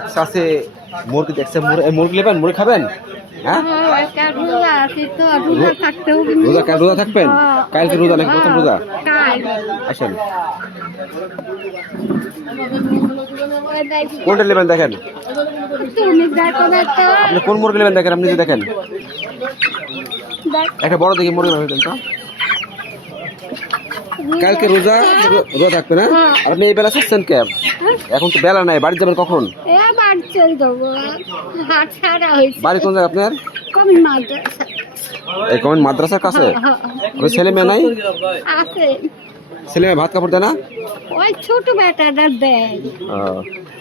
এক সাথে মুরগি দেখছে, মুরগি নেবেন, মুরগি খাবেন? হ্যাঁ, রোজা থাকবেন? কালকে রোজা নাকি প্রথম রোজা? আসেন, কোনটা নেবেন দেখেন, আপনি কোন মুরগি নেবেন দেখেন, আপনি নিজে দেখেন। একটা বড় দেখি মুরগি নেবেন তো। কালকে রোজা থাকবে না? আপনি এই বেলা চাচ্ছেন ক্যাব? এখন তো বেলা নাই, বাড়ি যাবেন কখন? বাড়ি কোন জায়গায় আপনার? এই কমেন্ট মাদ্রাসার কাছে? ছেলে মেয়ে নাই? ছেলে মেয়ে ভাত কাপড় দেয় না? ওই ছোট বেটাটা দেয়।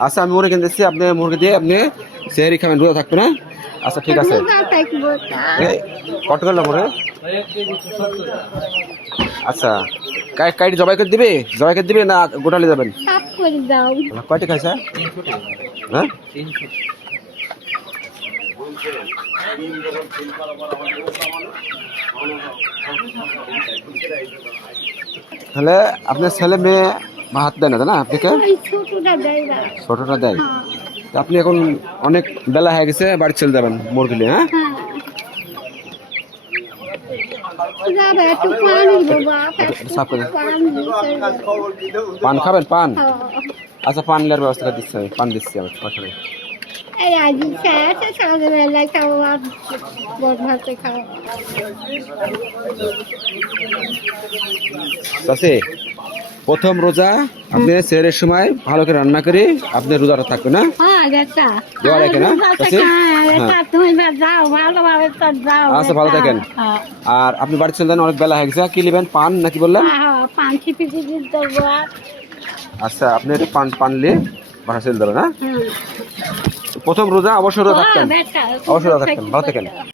আচ্ছা, আমি মুরগি কিনতেছি, আপনি মুরগি দিয়ে আপনি সেহরি খাবেন, রোজা থাকবে না? আচ্ছা ঠিক আছে। কত করলো পরে? আচ্ছা, কাইটি জবাই করে দিবে না গোটালে যাবেন? কয়টি খাইছে? হ্যাঁ, তাহলে আপনার ছেলে মেয়ে ভাত দেয় না, তাই না? আপনাকে ছোটটা দেয়। আপনি এখন অনেক বেলা হয়ে গেছে, বাড়ি চলে যাবেন মুরগি নিয়ে। হ্যাঁ, পান খাবেন? পান? আচ্ছা, পান নেওয়ার ব্যবস্থা দিচ্ছি, আমি পান দিচ্ছি আমার পাশে। প্রথম রোজা, আপনি সেহরের সময় ভালো করে রান্না করে আপনি রোজাটা থাকবে না? আচ্ছা, ভালো থাকেন। আর আপনি বাড়ি চলে যান, অনেক বেলা হয়ে গেছে। কি নেবেন, পান নাকি বললেন? আচ্ছা, আপনি একটু পান নিয়ে বাসা চলে যাবেন। হ্যাঁ, প্রথম রোজা অবশ্যই রোজা থাকতেন, ভালো থাকেন।